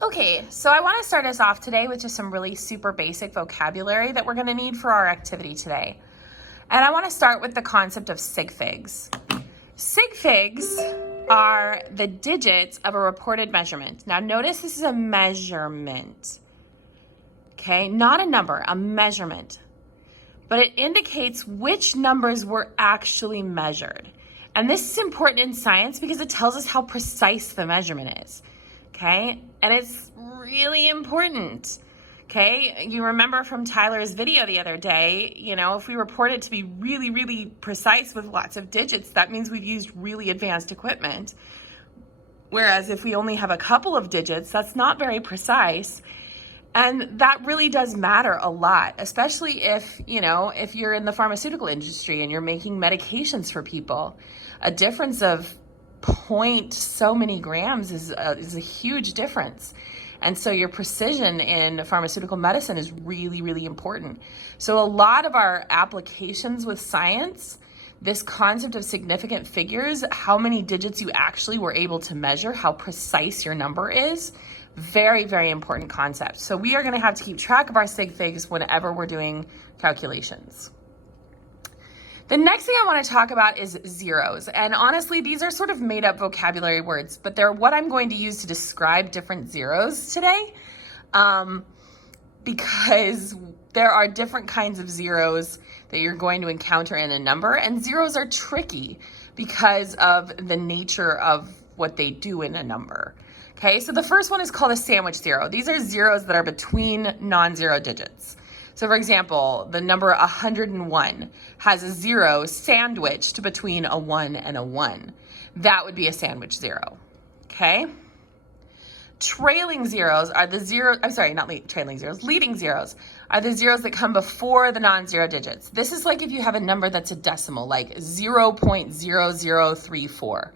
Okay, so I want to start us off today with just some really super basic vocabulary that we're going to need for our activity today. And I want to start with the concept of sig figs. Sig figs are the digits of a reported measurement. Now notice this is a measurement, okay? Not a number, a measurement. But it indicates which numbers were actually measured. And this is important in science because it tells us how precise the measurement is. Okay, and it's really important. Okay, you remember from Tyler's video the other day, if we report it to be really, really precise with lots of digits, that means we've used really advanced equipment. Whereas if we only have a couple of digits, that's not very precise. And that really does matter a lot, especially if you're in the pharmaceutical industry and you're making medications for people. A difference of point so many grams is a huge difference. And so your precision in pharmaceutical medicine is really, really important. So a lot of our applications with science, this concept of significant figures, how many digits you actually were able to measure, how precise your number is, very, very important concept. So we are going to have to keep track of our sig figs whenever we're doing calculations. The next thing I want to talk about is zeros. And honestly, these are sort of made up vocabulary words, but they're what I'm going to use to describe different zeros today. Because there are different kinds of zeros that you're going to encounter in a number, and zeros are tricky because of the nature of what they do in a number. Okay, so the first one is called a sandwich zero. These are zeros that are between non-zero digits. So for example, the number 101 has a zero sandwiched between a 1 and a 1. That would be a sandwich zero, okay? Trailing zeros are the leading zeros are the zeros that come before the non-zero digits. This is like if you have a number that's a decimal, like 0.0034.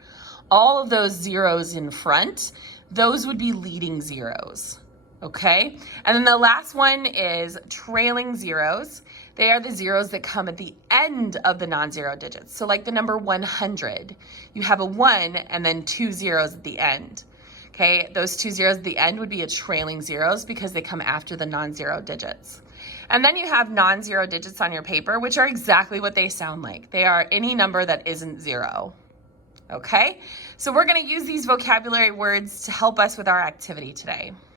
All of those zeros in front, those would be leading zeros. Okay, and then the last one is trailing zeros. They are the zeros that come at the end of the non-zero digits. So like the number 100, you have a 1 and then 2 zeros at the end. Okay, those 2 zeros at the end would be a trailing zeros because they come after the non-zero digits. And then you have non-zero digits on your paper, which are exactly what they sound like. They are any number that isn't zero. Okay, so we're going to use these vocabulary words to help us with our activity today.